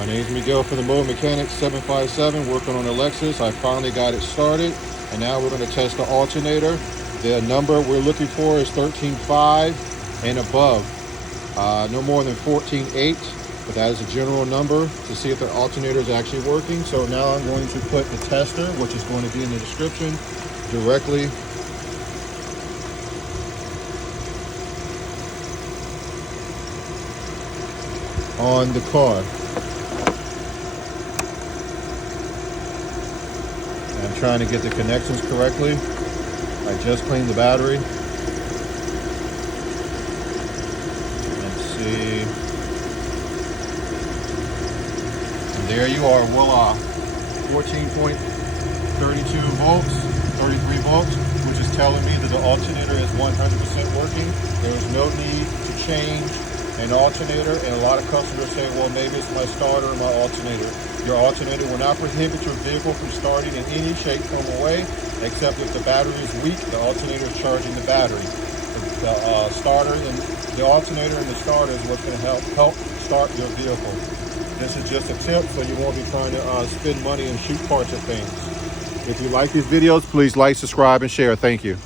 My name is Miguel from the Mobile 757, working on the Lexus. I finally got it started, and now we're going to test the alternator. The number we're looking for is 13.5 and above. No more than 14.8, but that is a general number to see if the alternator is actually working. So now I'm going to put the tester, which is going to be in the description, directly on the car. I'm trying to get the connections correctly. I just cleaned the battery. Let's see. And there you are, voila. 14.32 volts, 33 volts, which is telling me that the alternator is 100% working. There is no need to change an alternator, and a lot of customers say, well, maybe it's my starter or my alternator. Your alternator will not prohibit your vehicle from starting in any shape, form, or way, except if the battery is weak, the alternator is charging the battery. The starter and the alternator and the starter is what's going to help start your vehicle. This is just a tip, so you won't be trying to spend money and shoot parts of things. If you like these videos, please like, subscribe, and share. Thank you.